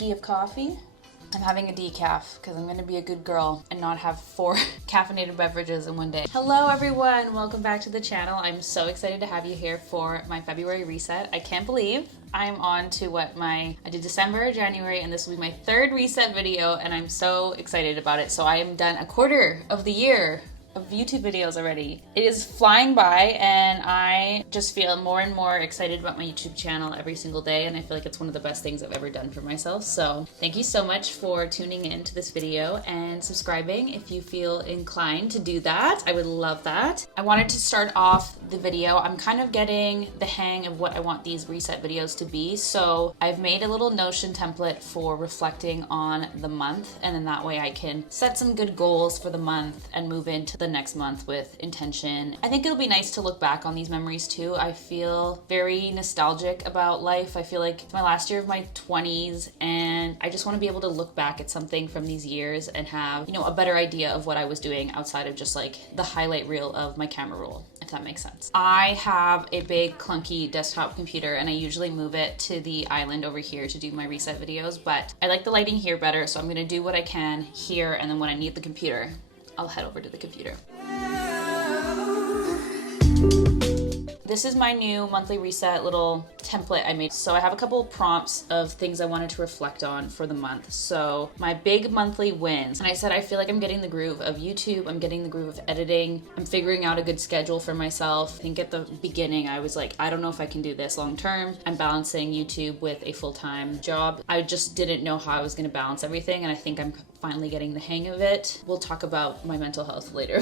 brewski of coffee. I'm having a decaf because I'm going to be a good girl and not have 4 caffeinated beverages in one day. Hello everyone, welcome back to the channel. I'm so excited to have you here for my February reset. I can't believe I'm on to I did December, January, and this will be my 3rd reset video, and I'm so excited about it. So I am done a quarter of the year of YouTube videos already. It is flying by, and I just feel more and more excited about my YouTube channel every single day, and I feel like it's one of the best things I've ever done for myself. So thank you so much for tuning in to this video and subscribing if you feel inclined to do that. I would love that. I wanted to start off the video. I'm kind of getting the hang of what I want these reset videos to be, so I've made a little Notion template for reflecting on the month, and then that way I can set some good goals for the month and move into the next month with intention. I think it'll be nice to look back on these memories too. I feel very nostalgic about life. I feel like it's my last year of my 20s, and I just want to be able to look back at something from these years and have, you know, a better idea of what I was doing outside of just like the highlight reel of my camera roll, if that makes sense. I have a big clunky desktop computer, and I usually move it to the island over here to do my reset videos, but I like the lighting here better, so I'm gonna do what I can here, and then when I need the computer, I'll head over to the computer. This is my new monthly reset little template I made. So I have a couple prompts of things I wanted to reflect on for the month. So my big monthly wins. And I said, I feel like I'm getting the groove of YouTube. I'm getting the groove of editing. I'm figuring out a good schedule for myself. I think at the beginning, I was like, I don't know if I can do this long term. I'm balancing YouTube with a full-time job. I just didn't know how I was gonna balance everything. And I think I'm finally getting the hang of it. We'll talk about my mental health later.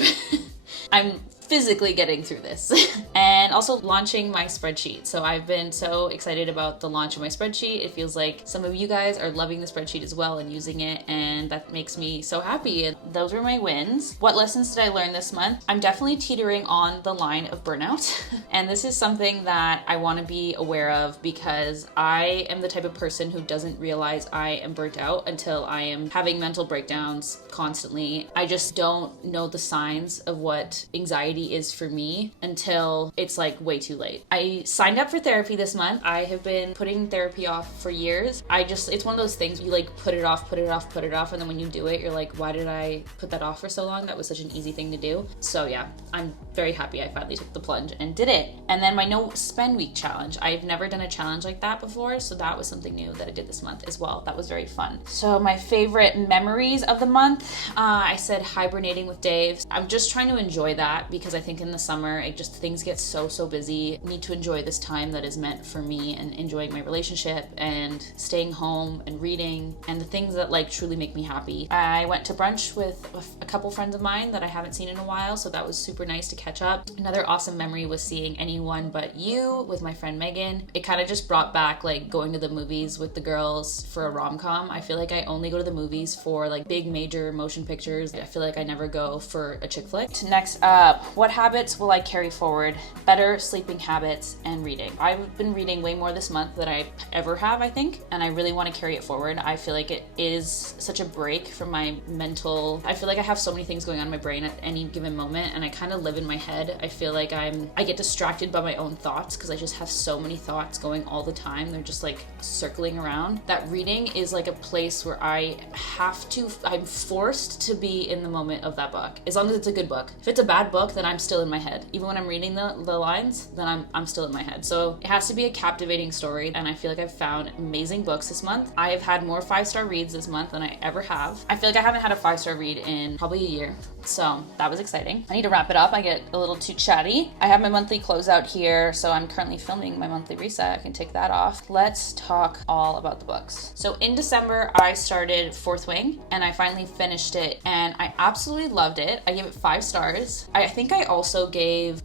I'm physically getting through this. And also launching my spreadsheet. So I've been so excited about the launch of my spreadsheet. It feels like some of you guys are loving the spreadsheet as well and using it, and that makes me so happy. And those were my wins. What lessons did I learn this month? I'm definitely teetering on the line of burnout. And this is something that I want to be aware of because I am the type of person who doesn't realize I am burnt out until I am having mental breakdowns constantly. I just don't know the signs of what anxiety is for me until it's like way too late. I signed up for therapy this month. I have been putting therapy off for years. It's one of those things you like put it off, and then when you do it, you're like, why did I put that off for so long? That was such an easy thing to do. So yeah, I'm very happy I finally took the plunge and did it. And then my no spend week challenge. I've never done a challenge like that before, so that was something new that I did this month as well. That was very fun. So my favorite memories of the month, I said hibernating with Dave. I'm just trying to enjoy that because I think in the summer, things get so busy. I need to enjoy this time that is meant for me and enjoying my relationship and staying home and reading and the things that like truly make me happy. I went to brunch with a couple friends of mine that I haven't seen in a while, so that was super nice to catch up. Another awesome memory was seeing Anyone But You with my friend Megan. It kind of just brought back like going to the movies with the girls for a rom-com. I feel like I only go to the movies for like big major motion pictures. I feel like I never go for a chick flick. Next up, what habits will I carry forward? Better sleeping habits and reading. I've been reading way more this month than I ever have, I think, and I really want to carry it forward. I feel like it is such a break from my mental. I feel like I have so many things going on in my brain at any given moment, and I kind of live in my head. I feel like I get distracted by my own thoughts because I just have so many thoughts going all the time. They're just like circling around. That reading is like a place where I'm forced to be in the moment of that book, as long as it's a good book. If it's a bad book, then I'm still in my head. Even when I'm reading the lines, then I'm still in my head. So it has to be a captivating story, and I feel like I've found amazing books this month. I have had more 5-star reads this month than I ever have. I feel like I haven't had a 5-star read in probably a year, so that was exciting. I need to wrap it up. I get a little too chatty. I have my monthly closeout here, so I'm currently filming my monthly reset. I can take that off. Let's talk all about the books. So in December, I started Fourth Wing, and I finally finished it, and I absolutely loved it. I gave it 5 stars. I think I also gave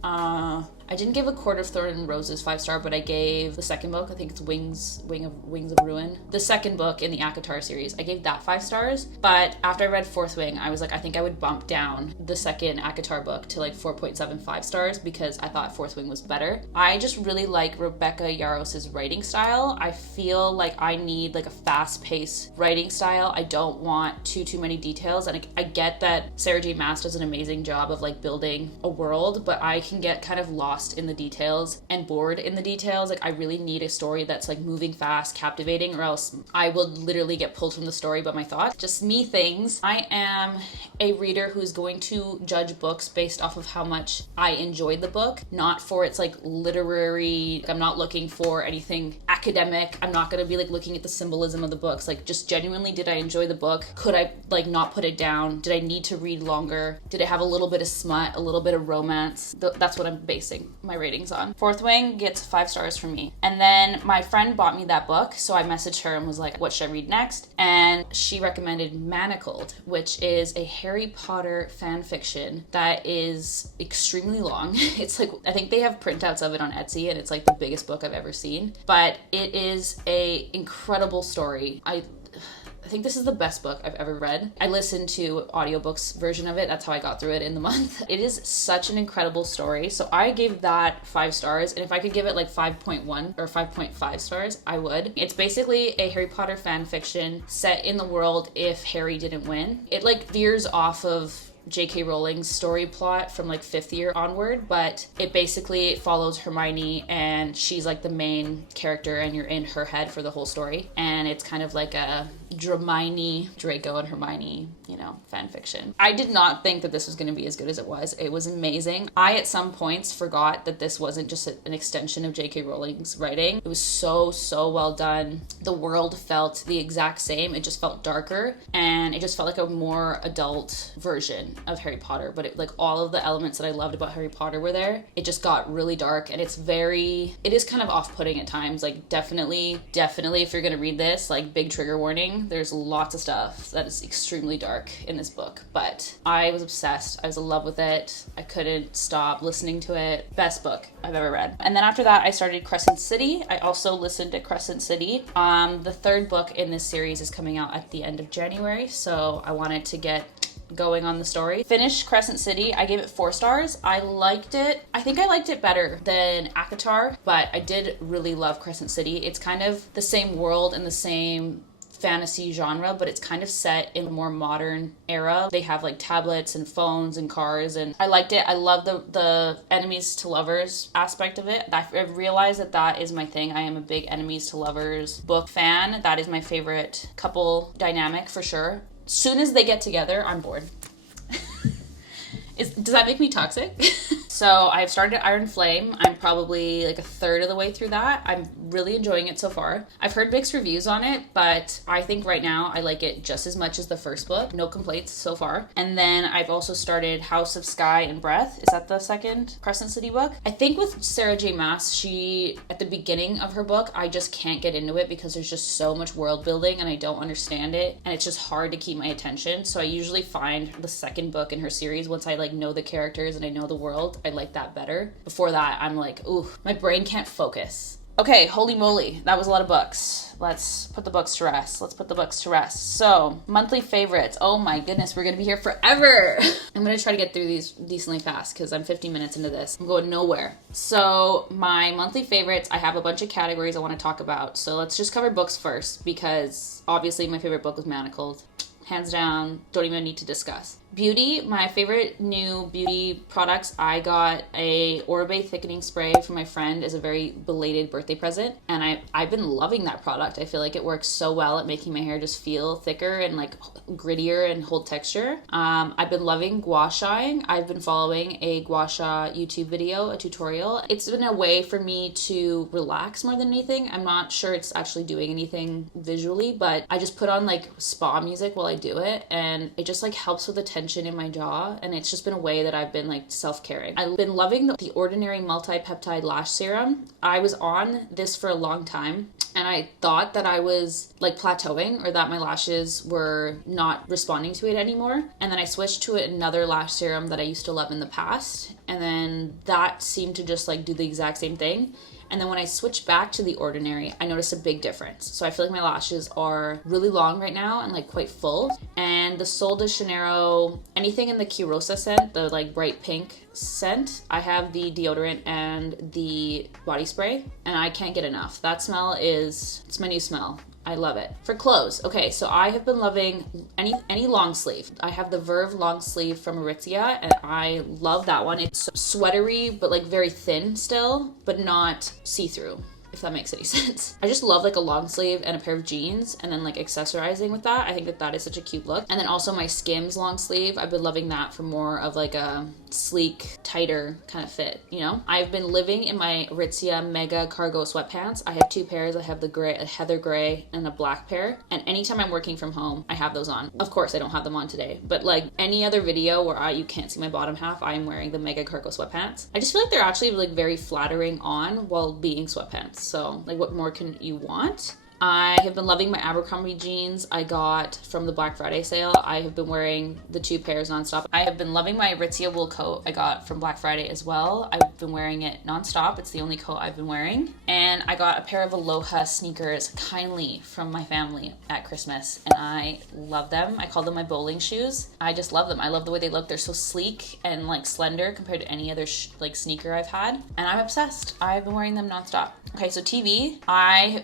I didn't give A Court of Thorns and Roses 5-star, but I gave the second book, I think it's Wings of Ruin, the second book in the ACOTAR series, I gave that 5 stars. But after I read Fourth Wing, I was like, I think I would bump down the second ACOTAR book to like 4.75 stars because I thought Fourth Wing was better. I just really like Rebecca Yaros's writing style. I feel like I need like a fast-paced writing style. I don't want too many details, and I get that Sarah J Maas does an amazing job of like building a world, but I can get kind of lost lost in the details and bored in the details. Like I really need a story that's like moving fast, captivating, or else I will literally get pulled from the story by my thoughts. Just me things. I am a reader who's going to judge books based off of how much I enjoyed the book, not for its like literary. I'm not looking for anything academic. I'm not going to be like looking at the symbolism of the books. Like just genuinely, did I enjoy the book? Could I like not put it down? Did I need to read longer? Did it have a little bit of smut, a little bit of romance? That's what I'm basing my ratings on. Fourth Wing gets 5 stars from me. And then my friend bought me that book, so I messaged her and was like, what should I read next? And she recommended Manacled, which is a Harry Potter fan fiction that is extremely long. It's like, I think they have printouts of it on Etsy, and it's like the biggest book I've ever seen. But it is a incredible story. I think this is the best book I've ever read. I listened to audiobooks version of it. That's how I got through it in the month. It is such an incredible story. So I gave that 5 stars. And if I could give it like 5.1 or 5.5 stars, I would. It's basically a Harry Potter fan fiction set in the world if Harry didn't win. It like veers off of J.K. Rowling's story plot from like 5th year onward, but it basically follows Hermione, and she's like the main character, and you're in her head for the whole story. And it's kind of like a Dramini, Draco and Hermione, fan fiction. I did not think that this was going to be as good as it was. It was amazing. I at some points forgot that this wasn't just an extension of J.K. Rowling's writing. It was so well done. The world felt the exact same. It just felt darker, and it just felt like a more adult version of Harry Potter, but it, like all of the elements that I loved about Harry Potter were there. It just got really dark, and it is kind of off-putting at times. Like definitely if you're gonna read this, like big trigger warning, there's lots of stuff that is extremely dark in this book, but I was obsessed. I was in love with it. I couldn't stop listening to it. Best book I've ever read. And then after that, I started Crescent City. I also listened to Crescent City. The 3rd book in this series is coming out at the end of January, so I wanted to get going on the story. Finished Crescent City. I gave it 4 stars. I liked it. I think I liked it better than ACOTAR, but I did really love Crescent City. It's kind of the same world and the same fantasy genre, but it's kind of set in a more modern era. They have like tablets and phones and cars, and I liked it. I love the enemies to lovers aspect of it. I realized that is my thing. I am a big enemies to lovers book fan. That is my favorite couple dynamic for sure. Soon as they get together, I'm bored. Does that make me toxic? So I've started Iron Flame. I'm probably like a third of the way through that. I'm really enjoying it so far. I've heard mixed reviews on it, but I think right now I like it just as much as the first book. No complaints so far. And then I've also started House of Sky and Breath. Is that the second Crescent City book? I think with Sarah J. Maas, she, at the beginning of her book, I just can't get into it because there's just so much world building and I don't understand it. And it's just hard to keep my attention. So I usually find the second book in her series, once I like know the characters and I know the world, I like that better. Before that, I'm like, ooh, my brain can't focus. Okay, holy moly, that was a lot of books. Let's put the books to rest. So, monthly favorites. Oh my goodness, we're gonna be here forever. I'm gonna try to get through these decently fast because I'm 50 minutes into this. I'm going nowhere. So, my monthly favorites, I have a bunch of categories I want to talk about. So, let's just cover books first because obviously my favorite book was Manacled. Hands down, don't even need to discuss. Beauty, my favorite new beauty products, I got a Oribe thickening spray from my friend as a very belated birthday present, and I've been loving that product. I feel like it works so well at making my hair just feel thicker and like grittier and hold texture. I've been loving gua shaing. I've been following a gua sha YouTube video, a tutorial. It's been a way for me to relax more than anything. I'm not sure it's actually doing anything visually, but I just put on like spa music while I do it, and it just like helps with the tension in my jaw, and it's just been a way that I've been like self-caring. I've been loving the Ordinary multi-peptide lash serum. I was on this for a long time, and I thought that I was like plateauing or that my lashes were not responding to it anymore. And then I switched to another lash serum that I used to love in the past, and then that seemed to just like do the exact same thing. And then when I switched back to the Ordinary, I noticed a big difference. So I feel like my lashes are really long right now and like quite full. And the Sol de Janeiro, anything in the Quirosa scent, the like bright pink scent, I have the deodorant and the body spray, and I can't get enough. That smell it's my new smell. I love it. For clothes, okay, so I have been loving any long sleeve. I have the Verve long sleeve from Aritzia, and I love that one. It's sweatery, but like very thin still, but not see-through, if that makes any sense. I just love like a long sleeve and a pair of jeans and then like accessorizing with that. I think that that is such a cute look. And then also my Skims long sleeve. I've been loving that for more of like a sleek, tighter kind of fit, you know? I've been living in my Aritzia Mega Cargo sweatpants. I have 2 pairs. I have the gray, a heather gray and a black pair. And anytime I'm working from home, I have those on. Of course, I don't have them on today, but like any other video where you can't see my bottom half, I am wearing the Mega Cargo sweatpants. I just feel like they're actually like very flattering on while being sweatpants. So like what more can you want? I have been loving my Abercrombie jeans I got from the Black Friday sale. I have been wearing the 2 pairs nonstop. I have been loving my Aritzia wool coat I got from Black Friday as well. I've been wearing it nonstop. It's the only coat I've been wearing. And I got a pair of Aloha sneakers kindly from my family at Christmas, and I love them. I call them my bowling shoes. I just love them. I love the way they look. They're so sleek and like slender compared to any other like sneaker I've had, and I'm obsessed. I've been wearing them nonstop. Okay, so TV.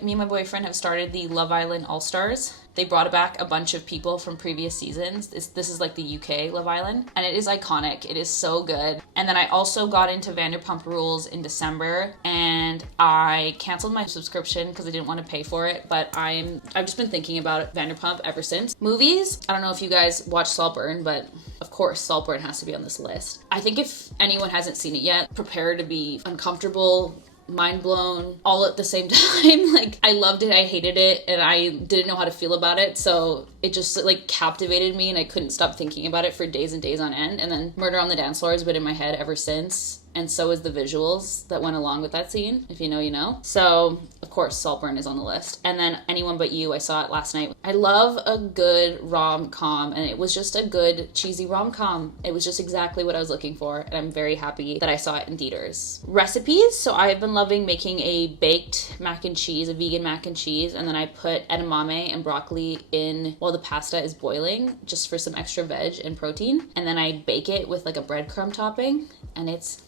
Me and my boyfriend have started the Love Island All-Stars. They brought back a bunch of people from previous seasons. This is like the UK Love Island, and it is iconic. It is so good. And then I also got into Vanderpump Rules in December, and I canceled my subscription because I didn't want to pay for it, but I've just been thinking about Vanderpump ever since. Movies, I don't know if you guys watch Saltburn, but of course Saltburn has to be on this list. I think if anyone hasn't seen it yet, prepare to be uncomfortable, mind blown, all at the same time. Like, I loved it, I hated it, and I didn't know how to feel about it, so it just like captivated me and I couldn't stop thinking about it for days and days on end. And then Murder on the Dance Floor has been in my head ever since, and so is the visuals that went along with that scene. If you know, you know. So of course Saltburn is on the list. And then Anyone But You, I saw it last night. I love a good rom-com, and it was just a good cheesy rom-com. It was just exactly what I was looking for, and I'm very happy that I saw it in theaters. Recipes, so I've been loving making a baked mac and cheese, a vegan mac and cheese, and then I put edamame and broccoli in while the pasta is boiling, just for some extra veg and protein, and then I bake it with like a breadcrumb topping, and it's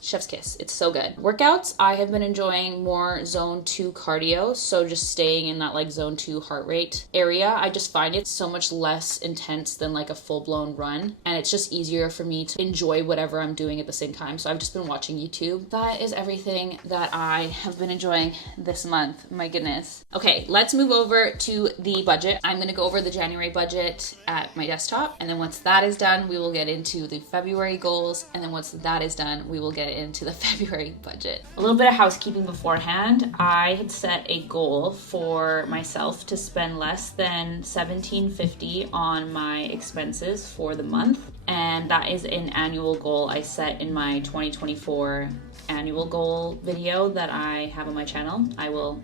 chef's kiss. It's so good. Workouts, I have been enjoying more zone 2 cardio, so just staying in that like zone 2 heart rate area. I just find it so much less intense than like a full-blown run, and it's just easier for me to enjoy whatever I'm doing at the same time. So I've just been watching YouTube. That is everything that I have been enjoying this month. My goodness. Okay, let's move over to the budget. I'm gonna go over the January budget at my desktop, and then once that is done, we will get into the February goals, and then once that is done, we will get into the February budget. A little bit of housekeeping beforehand. I had set a goal for myself to spend less than $17.50 on my expenses for the month, and that is an annual goal I set in my 2024 annual goal video that I have on my channel. I will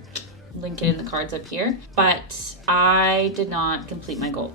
link it in the cards up here, but I did not complete my goal.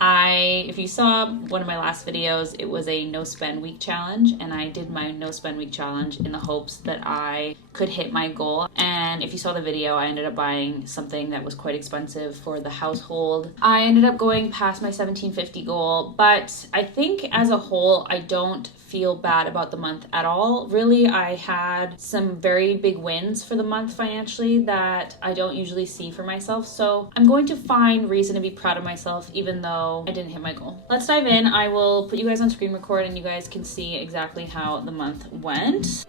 If you saw one of my last videos, it was a no spend week challenge, and I did my no spend week challenge in the hopes that I could hit my goal. And if you saw the video, I ended up buying something that was quite expensive for the household. I ended up going past my $17.50 goal, but I think as a whole, I don't feel bad about the month at all. Really, I had some very big wins for the month financially that I don't usually see for myself, so I'm going to find reason to be proud of myself even though I didn't hit my goal. Let's dive in. I will put you guys on screen record and you guys can see exactly how the month went.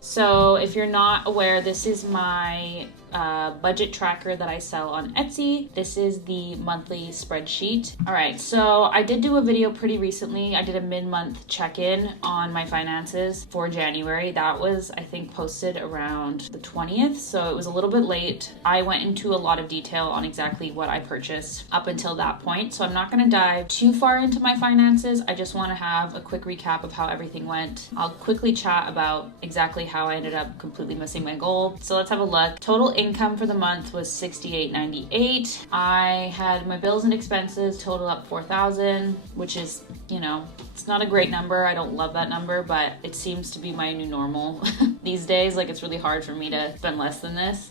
So if you're not aware, this is my budget tracker that I sell on Etsy. This is the monthly spreadsheet. All right, so I did do a video pretty recently. I did a mid-month check-in on my finances for January. That was, I think, posted around the 20th, so it was a little bit late. I went into a lot of detail on exactly what I purchased up until that point, so I'm not gonna dive too far into my finances. I just wanna have a quick recap of how everything went. I'll quickly chat about exactly how I ended up completely missing my goal. So let's have a look. Total income for the month was $68.98. I had my bills and expenses total up $4,000, which is, you know, it's not a great number. I don't love that number, but it seems to be my new normal these days. Like, it's really hard for me to spend less than this.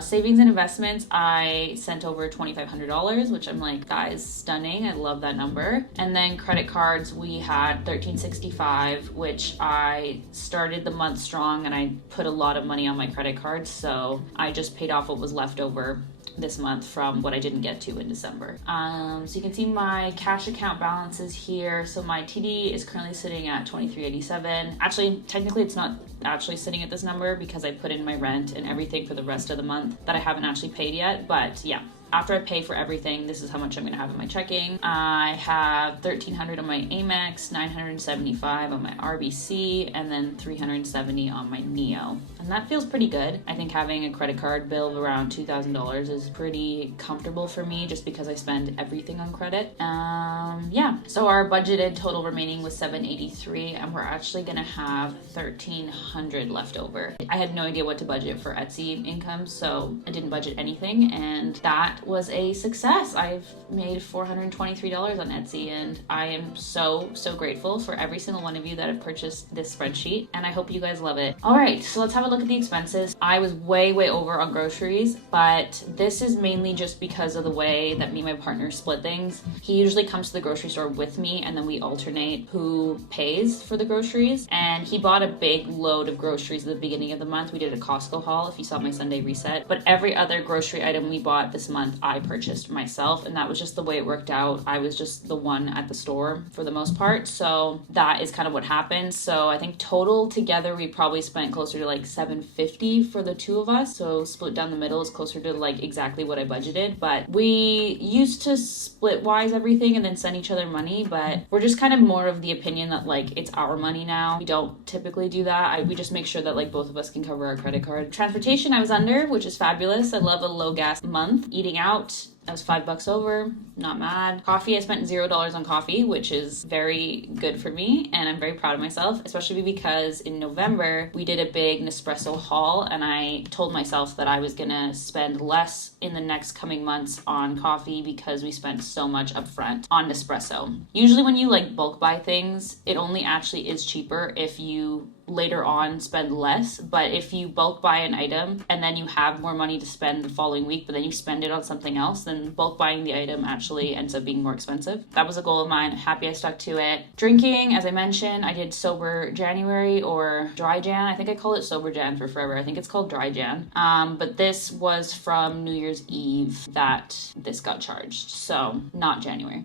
Savings and investments, I sent over $2,500, which I'm like, that is stunning. I love that number. And then credit cards, we had $1,365, which I started the month strong and I put a lot of money on my credit cards. So I just paid off what was left over this month from what I didn't get to in December. So you can see my cash account balances here. So my TD is currently sitting at $2,387. Actually, technically it's not actually sitting at this number because I put in my rent and everything for the rest of the month that I haven't actually paid yet. But yeah, after I pay for everything, this is how much I'm gonna have in my checking. I have $1,300 on my Amex, $975 on my RBC, and then $370 on my Neo. And that feels pretty good. I think having a credit card bill of around $2,000 is pretty comfortable for me just because I spend everything on credit. Yeah, so our budgeted total remaining was $783, and we're actually gonna have $1,300 left over. I had no idea what to budget for Etsy income, so I didn't budget anything, and that was a success. I've made $423 on Etsy, and I am so grateful for every single one of you that have purchased this spreadsheet, and I hope you guys love it. All right, so let's have a look at the expenses. I was way over on groceries, but this is mainly just because of the way that me and my partner split things. He usually comes to the grocery store with me, and then we alternate who pays for the groceries, and he bought a big load of groceries at the beginning of the month. We did a Costco haul if you saw my Sunday reset, but every other grocery item we bought this month I purchased myself, and that was just the way it worked out. I was just the one at the store for the most part, so that is kind of what happened. So I think total together we probably spent closer to like $750 for the two of us, so split down the middle is closer to like exactly what I budgeted. But we used to split wise everything and then send each other money, but we're just kind of more of the opinion that like it's our money now. We don't typically do that. We just make sure that like both of us can cover our credit card. Transportation I was under, which is fabulous. I love a low gas month. Eating out, I was $5 over, not mad. Coffee, I spent $0 on coffee, which is very good for me, and I'm very proud of myself, especially because in November we did a big Nespresso haul, and I told myself that I was gonna spend less in the next coming months on coffee because we spent so much upfront on Nespresso. Usually when you like bulk buy things, it only actually is cheaper if you later on spend less, but if you bulk buy an item and then you have more money to spend the following week but then you spend it on something else, then bulk buying the item actually ends up being more expensive. That was a goal of mine. Happy I stuck to it. Drinking, as I mentioned, I did sober January or dry Jan. I think I call it sober Jan for forever. I think it's called dry Jan. But this was from New Year's Eve that this got charged, so not January.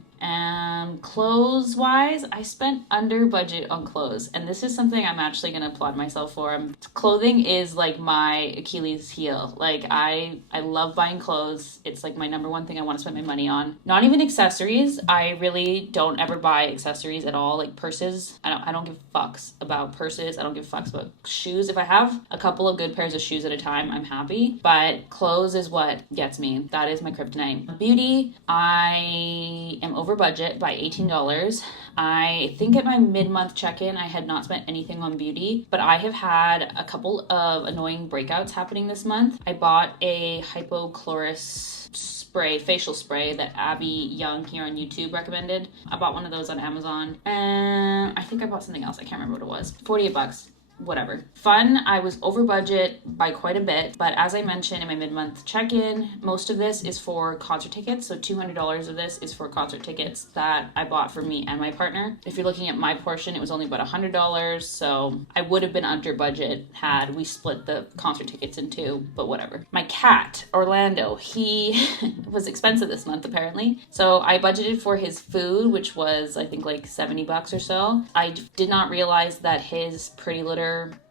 Clothes wise, I spent under budget on clothes, and this is something I'm actually gonna applaud myself for. Clothing is like my Achilles heel. Like I love buying clothes. It's like my number one thing I want to spend my money on. Not even accessories. I really don't ever buy accessories at all. Like purses, I don't give fucks about purses. I don't give fucks about shoes. If I have a couple of good pairs of shoes at a time, I'm happy. But clothes is what gets me. That is my kryptonite. Beauty, I am over budget by $18. I think at my mid-month check-in, I had not spent anything on beauty, but I have had a couple of annoying breakouts happening this month. I bought a hypochlorous spray, facial spray that Abby Young here on YouTube recommended. I bought one of those on Amazon, and I think I bought something else. I can't remember what it was. $48. Whatever. Fun, I was over budget by quite a bit, but as I mentioned in my mid-month check-in, most of this is for concert tickets, so $200 of this is for concert tickets that I bought for me and my partner. If you're looking at my portion, it was only about $100, so I would have been under budget had we split the concert tickets in two, but whatever. My cat, Orlando, he was expensive this month apparently, so I budgeted for his food, which was I think like $70 or so. I did not realize that his Pretty Litter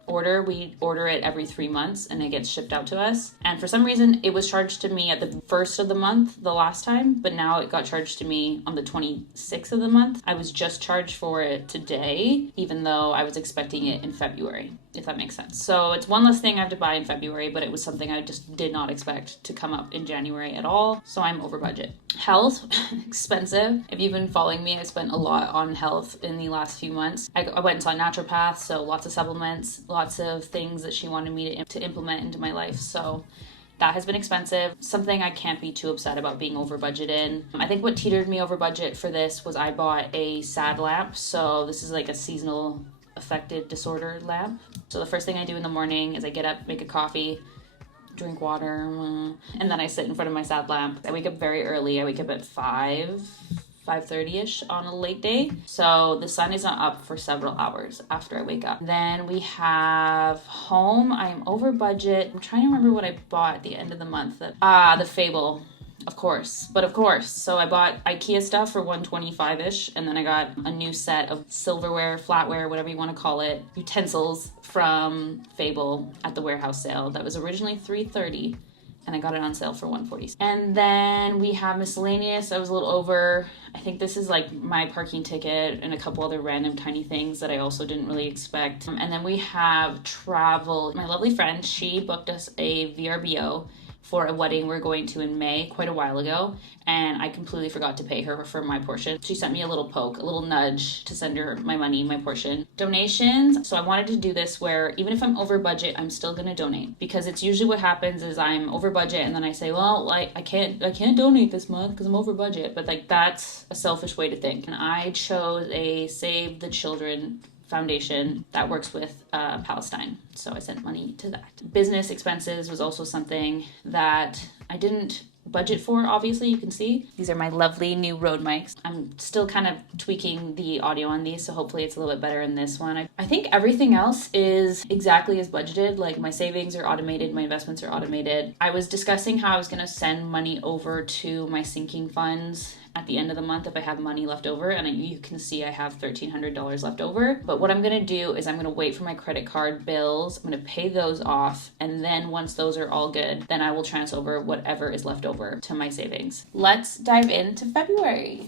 order, we order it every 3 months and it gets shipped out to us, and for some reason it was charged to me at the first of the month the last time, but now it got charged to me on the 26th of the month. I was just charged for it today, even though I was expecting it in February, if that makes sense. So it's one less thing I have to buy in February, but it was something I just did not expect to come up in January at all, so I'm over budget. Health, expensive. If you've been following me, I spent a lot on health in the last few months. I went and saw a naturopath, so lots of supplements, lots of things that she wanted me to implement into my life. So that has been expensive. Something I can't be too upset about being over budget in. I think what teetered me over budget for this was I bought a SAD lamp. So this is like a seasonal affected disorder lamp. So the first thing I do in the morning is I get up, make a coffee, drink water, and then I sit in front of my sad lamp. I wake up very early. I wake up at 5:30ish on a late day. So the sun is not up for several hours after I wake up. Then we have home. I am over budget. I'm trying to remember what I bought at the end of the month. The Fable. Of course. So I bought IKEA stuff for $125-ish, and then I got a new set of silverware, flatware, whatever you want to call it, utensils from Fable at the warehouse sale. That was originally $330, and I got it on sale for $140. And then we have miscellaneous. I was a little over. I think this is like my parking ticket and a couple other random tiny things that I also didn't really expect. And then we have travel. My lovely friend, she booked us a VRBO for a wedding we're going to in May quite a while ago, and I completely forgot to pay her for my portion. She sent me a little poke, a little nudge to send her my money, my portion. Donations. So I wanted to do this where even if I'm over budget, I'm still gonna donate, because it's usually what happens is I'm over budget and then I say, well, like I can't donate this month because I'm over budget. But like that's a selfish way to think. And I chose a Save the Children foundation that works with Palestine. So I sent money to that. Business expenses was also something that I didn't budget for, obviously. You can see these are my lovely new Rode mics. I'm still kind of tweaking the audio on these, so hopefully it's a little bit better in this one. I think everything else is exactly as budgeted. Like my savings are automated, my investments are automated. I was discussing how I was going to send money over to my sinking funds at the end of the month if I have money left over, and you can see I have $1,300 left over. But what I'm gonna do is I'm gonna wait for my credit card bills. I'm gonna pay those off, and then once those are all good, then I will transfer over whatever is left over to my savings. Let's dive into February.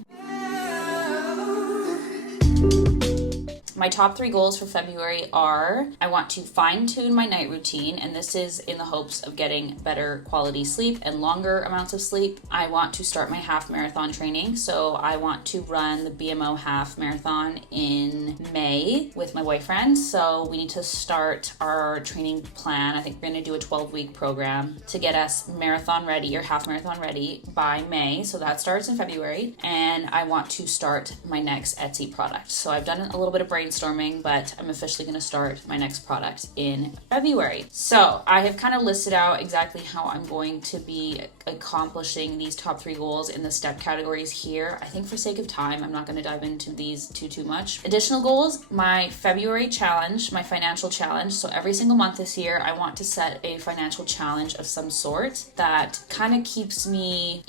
My top 3 goals for February are, I want to fine tune my night routine, and this is in the hopes of getting better quality sleep and longer amounts of sleep. I want to start my half marathon training, so I want to run the BMO half marathon in May with my boyfriend. So we need to start our training plan. I think we're going to do a 12-week program to get us marathon ready or half marathon ready by May. So that starts in February, and I want to start my next Etsy product. So I've done a little bit of brainstorming, but I'm officially going to start my next product in February. So I have kind of listed out exactly how I'm going to be accomplishing these top 3 goals in the step categories here. I think for sake of time, I'm not going to dive into these too much. Additional goals, my February challenge, my financial challenge. So every single month this year, I want to set a financial challenge of some sort that kind of keeps me,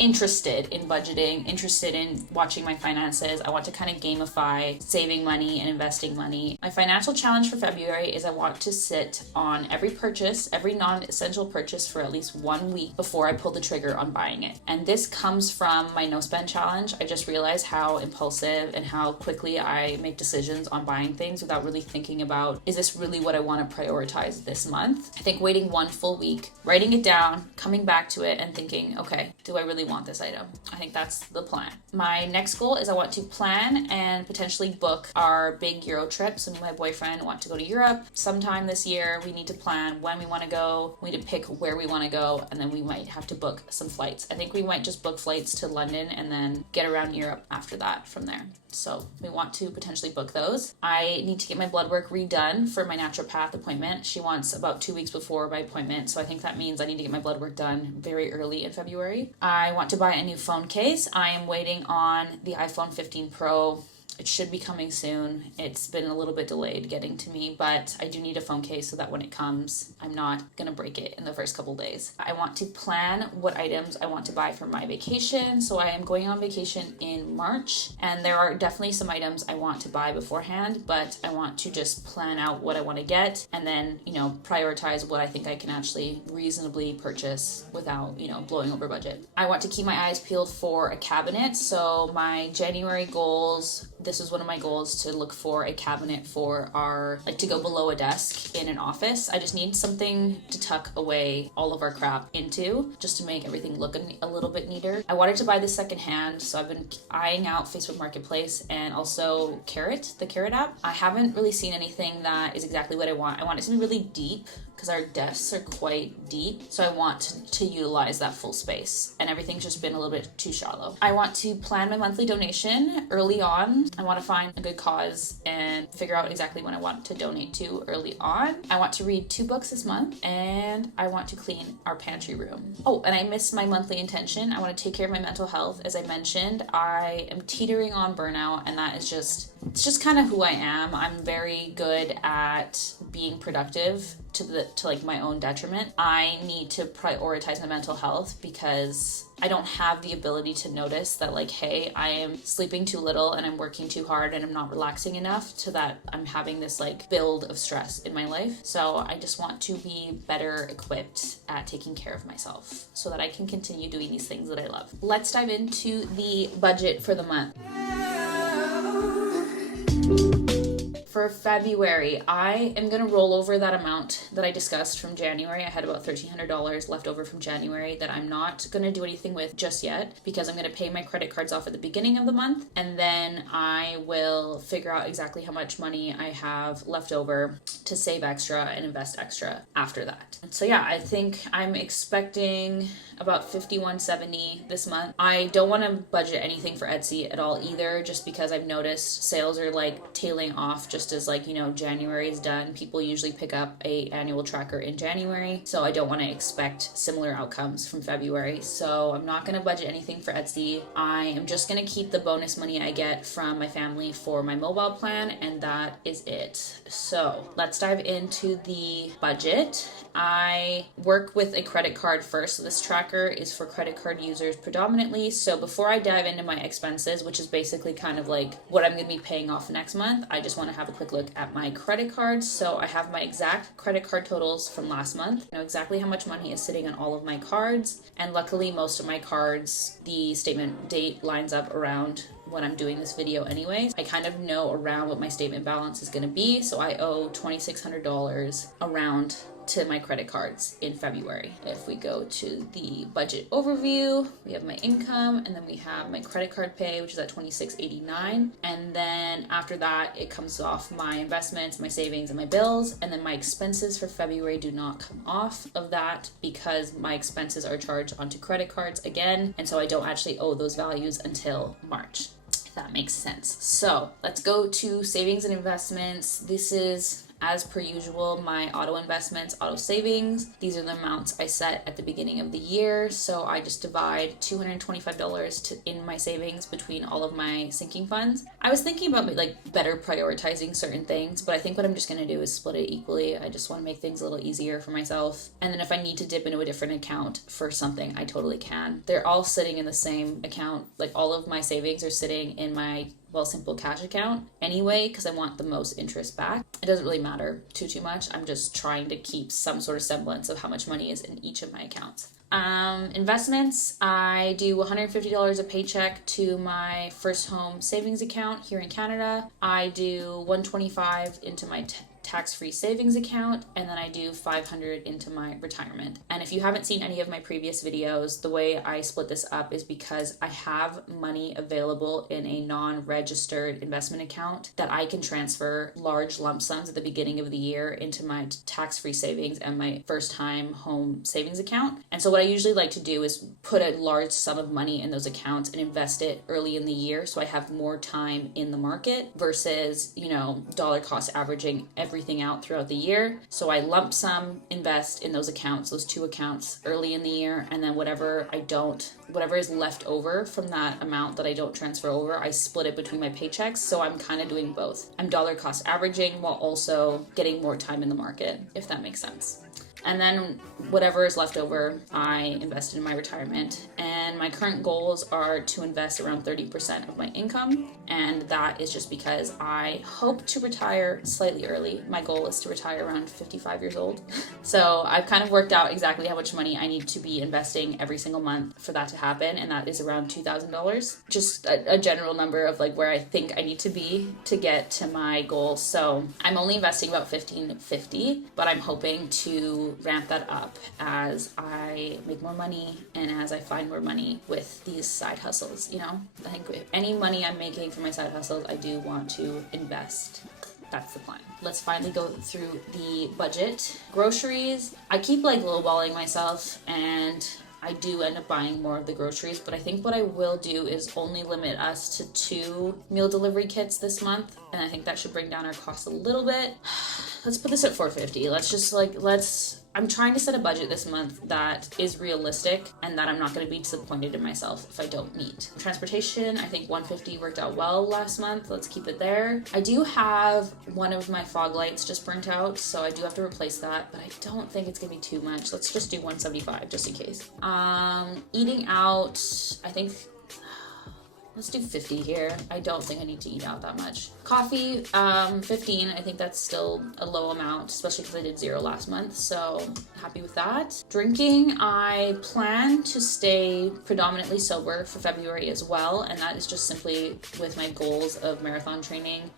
interested in budgeting, interested in watching my finances. I want to kind of gamify saving money and investing money. My financial challenge for February is I want to sit on every purchase, every non-essential purchase for at least 1 week before I pull the trigger on buying it. And this comes from my no spend challenge. I just realized how impulsive and how quickly I make decisions on buying things without really thinking about, is this really what I want to prioritize this month? I think waiting 1 full week, writing it down, coming back to it and thinking, okay, do I really want this item? I think that's the plan. My next goal is I want to plan and potentially book our big Euro trip. So me and my boyfriend want to go to Europe sometime this year. We need to plan when we want to go. We need to pick where we want to go, and then we might have to book some flights. I think we might just book flights to London and then get around Europe after that from there. So we want to potentially book those. I need to get my blood work redone for my naturopath appointment. She wants about 2 weeks before my appointment. So I think that means I need to get my blood work done very early in February. I want to buy a new phone case. I am waiting on the iPhone 15 Pro. It should be coming soon. It's been a little bit delayed getting to me, but I do need a phone case so that when it comes, I'm not gonna break it in the first couple days. I want to plan what items I want to buy for my vacation. So I am going on vacation in March, and there are definitely some items I want to buy beforehand, but I want to just plan out what I want to get and then, prioritize what I think I can actually reasonably purchase without, blowing over budget. I want to keep my eyes peeled for a cabinet. So my January goals, this is one of my goals, to look for a cabinet for to go below a desk in an office. I just need something to tuck away all of our crap into, just to make everything look a little bit neater. I wanted to buy this secondhand, so I've been eyeing out Facebook Marketplace and also the Carrot app. I haven't really seen anything that is exactly what I want. I want it to be really deep, because our desks are quite deep. So I want to utilize that full space, and everything's just been a little bit too shallow. I want to plan my monthly donation early on. I want to find a good cause and figure out exactly when I want to donate to early on. I want to read 2 books this month, and I want to clean our pantry room. Oh, and I missed my monthly intention. I want to take care of my mental health. As I mentioned, I am teetering on burnout, and that is it's just kind of who I am. I'm very good at being productive to like my own detriment. I need to prioritize my mental health because I don't have the ability to notice that, like, hey, I am sleeping too little and I'm working too hard and I'm not relaxing enough, to that I'm having this like build of stress in my life. So I just want to be better equipped at taking care of myself so that I can continue doing these things that I love. Let's dive into the budget for the month. For February, I am going to roll over that amount that I discussed from January. I had about $1,300 left over from January that I'm not going to do anything with just yet, because I'm going to pay my credit cards off at the beginning of the month, and then I will figure out exactly how much money I have left over to save extra and invest extra after that. So yeah, I think I'm expecting about $51.70 this month. I don't want to budget anything for Etsy at all either, just because I've noticed sales are like tailing off just as, like, you know, January is done. People usually pick up a annual tracker in January, so I don't want to expect similar outcomes from February. So I'm not going to budget anything for Etsy. I am just going to keep the bonus money I get from my family for my mobile plan, and that is it. So let's dive into the budget. I work with a credit card first. So this tracker is for credit card users predominantly. So before I dive into my expenses, which is basically kind of like what I'm going to be paying off next month, I just want to have a quick look at my credit cards. So I have my exact credit card totals from last month. I know exactly how much money is sitting on all of my cards. And luckily, most of my cards, the statement date lines up around when I'm doing this video anyways. I kind of know around what my statement balance is going to be. So I owe $2,600 around to my credit cards in February. If we go to the budget overview, we have my income, and then we have my credit card pay, which is at $26.89. And then after that, it comes off my investments, my savings, and my bills. And then my expenses for February do not come off of that because my expenses are charged onto credit cards again. And so I don't actually owe those values until March. That makes sense. So let's go to savings and investments. This is, as per usual, my auto investments, auto savings. These are the amounts I set at the beginning of the year. So I just divide $225 in my savings between all of my sinking funds. I was thinking about like better prioritizing certain things, but I think what I'm just going to do is split it equally. I just want to make things a little easier for myself. And then if I need to dip into a different account for something, I totally can. They're all sitting in the same account. Like all of my savings are sitting in my Simple Cash account anyway, because I want the most interest back. It doesn't really matter too much. I'm just trying to keep some sort of semblance of how much money is in each of my accounts. Investments, I do $150 a paycheck to my first home savings account here in Canada. I do $125 into my tax-free savings account, and then I do $500 into my retirement. And if you haven't seen any of my previous videos, the way I split this up is because I have money available in a non-registered investment account that I can transfer large lump sums at the beginning of the year into my tax-free savings and my first-time home savings account. And so what I usually like to do is put a large sum of money in those accounts and invest it early in the year so I have more time in the market versus, dollar cost averaging everything out throughout the year. So I lump sum invest in those accounts, those 2 accounts early in the year, and then whatever is left over from that amount that I don't transfer over, I split it between my paychecks. So I'm kind of doing both. I'm dollar cost averaging while also getting more time in the market, if that makes sense. And then whatever is left over, I invested in my retirement. And my current goals are to invest around 30% of my income. And that is just because I hope to retire slightly early. My goal is to retire around 55 years old. So I've kind of worked out exactly how much money I need to be investing every single month for that to happen. And that is around $2,000. Just a general number of like where I think I need to be to get to my goal. So I'm only investing about $1,550, but I'm hoping to ramp that up as I make more money and as I find more money with these side hustles. I think any money I'm making from my side hustles, I do want to invest. that's the plan. Let's finally go through the budget. Groceries, I keep like lowballing myself, and I do end up buying more of the groceries, but I think what I will do is only limit us to 2 meal delivery kits this month, and I think that should bring down our costs a little bit. Let's put this at $4.50. I'm trying to set a budget this month that is realistic and that I'm not going to be disappointed in myself if I don't meet. Transportation, I think $150 worked out well last month. Let's keep it there. I do have one of my fog lights just burnt out, so I do have to replace that, but I don't think it's going to be too much. Let's just do $175 just in case. Eating out, I think let's do 50 here. I don't think I need to eat out that much. Coffee, 15. I think that's still a low amount, especially because I did 0 last month. So happy with that. Drinking, I plan to stay predominantly sober for February as well. And that is just simply with my goals of marathon training.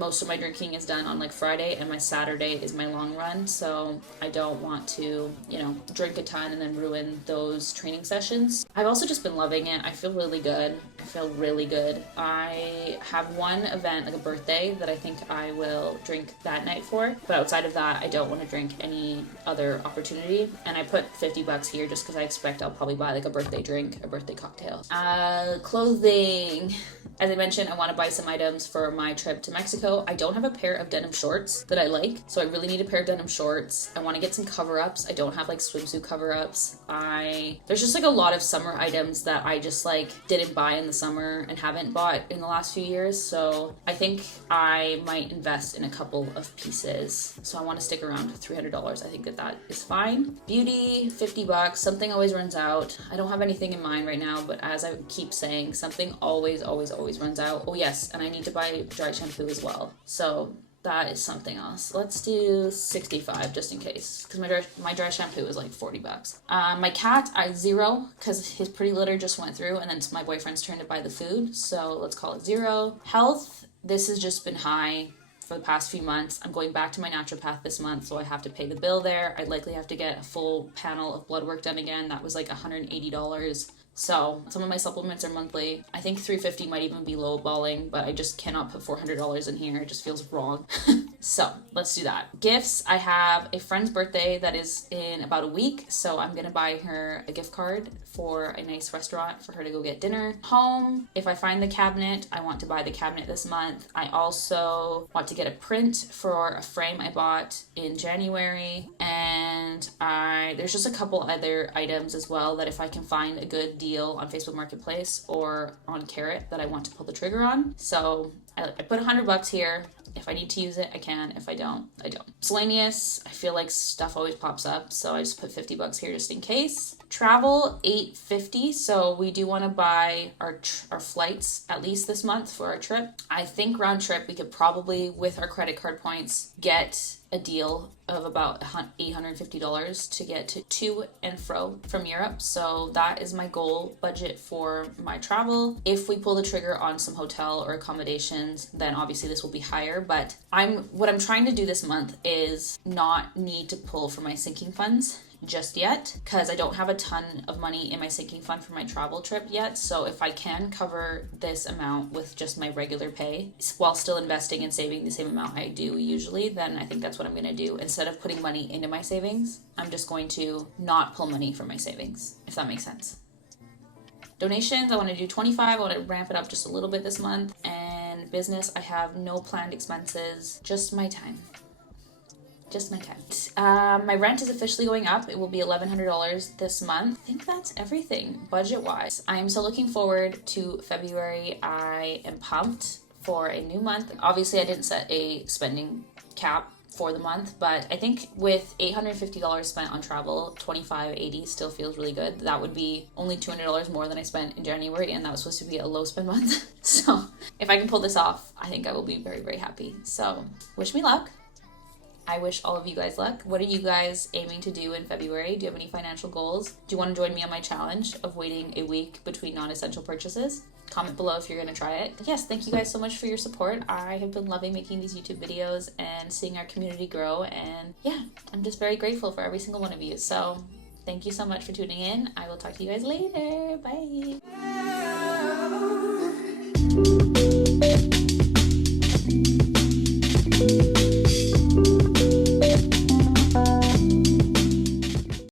Most of my drinking is done on like Friday, and my Saturday is my long run. So I don't want to, drink a ton and then ruin those training sessions. I've also just been loving it. I feel really good. I have one event, like a birthday, that I think I will drink that night for. But outside of that, I don't want to drink any other opportunity. And I put $50 here just because I expect I'll probably buy like a birthday drink, a birthday cocktail. Clothing. As I mentioned, I want to buy some items for my trip to Mexico. I don't have a pair of denim shorts that I like, so I really need a pair of denim shorts. I want to get some cover-ups. I don't have like swimsuit cover-ups. There's just like a lot of summer items that I just like didn't buy in the summer and haven't bought in the last few years, so I think I might invest in a couple of pieces. So I want to stick around $300. I think that is fine. Beauty, $50. Something always runs out. I don't have anything in mind right now, but as I keep saying, something always runs out. Oh yes, and I need to buy dry shampoo as well. So that is something else. Let's do $65 just in case, because my dry shampoo is like $40. My cat, I 0 because his pretty litter just went through, and then it's my boyfriend's turn to buy the food. So let's call it 0. Health, this has just been high for the past few months. I'm going back to my naturopath this month, so I have to pay the bill there. I'd likely have to get a full panel of blood work done again. That was like $180. So some of my supplements are monthly. I think $350 might even be lowballing, but I just cannot put $400 in here. It just feels wrong. So let's do that. Gifts, I have a friend's birthday that is in about a week, so I'm gonna buy her a gift card for a nice restaurant for her to go get dinner. Home, if I find the cabinet, I want to buy the cabinet this month. I also want to get a print for a frame I bought in January, and there's just a couple other items as well that if I can find a good deal on Facebook Marketplace or on Carrot that I want to pull the trigger on. So I put $100 here. If I need to use it, I can. If I don't, I don't. Miscellaneous, I feel like stuff always pops up, so I just put $50 here just in case. Travel, $850, so we do want to buy our flights at least this month for our trip. I think round trip we could probably, with our credit card points, get a deal of about $850 to get to and fro from Europe. So that is my goal budget for my travel. If we pull the trigger on some hotel or accommodations, then obviously this will be higher. But what I'm trying to do this month is not need to pull from my sinking funds just yet, because I don't have a ton of money in my sinking fund for my travel trip yet. So if I can cover this amount with just my regular pay while still investing and saving the same amount I do usually, then I think that's what I'm going to do. Instead of putting money into my savings, I'm just going to not pull money from my savings, if that makes sense. Donations, I want to do 25. I want to ramp it up just a little bit this month. And business, I have no planned expenses, just my time. Just my time. My rent is officially going up. It will be $1,100 this month. I think that's everything budget-wise. I am so looking forward to February. I am pumped for a new month. Obviously, I didn't set a spending cap for the month, but I think with $850 spent on travel, $2,580 still feels really good. That would be only $200 more than I spent in January, and that was supposed to be a low spend month. So if I can pull this off, I think I will be very, very happy. So wish me luck. I wish all of you guys luck. What are you guys aiming to do in February? Do you have any financial goals? Do you want to join me on my challenge of waiting a week between non-essential purchases? Comment below if you're going to try it. Yes, thank you guys so much for your support. I have been loving making these YouTube videos and seeing our community grow. And yeah, I'm just very grateful for every single one of you. So thank you so much for tuning in. I will talk to you guys later. Bye.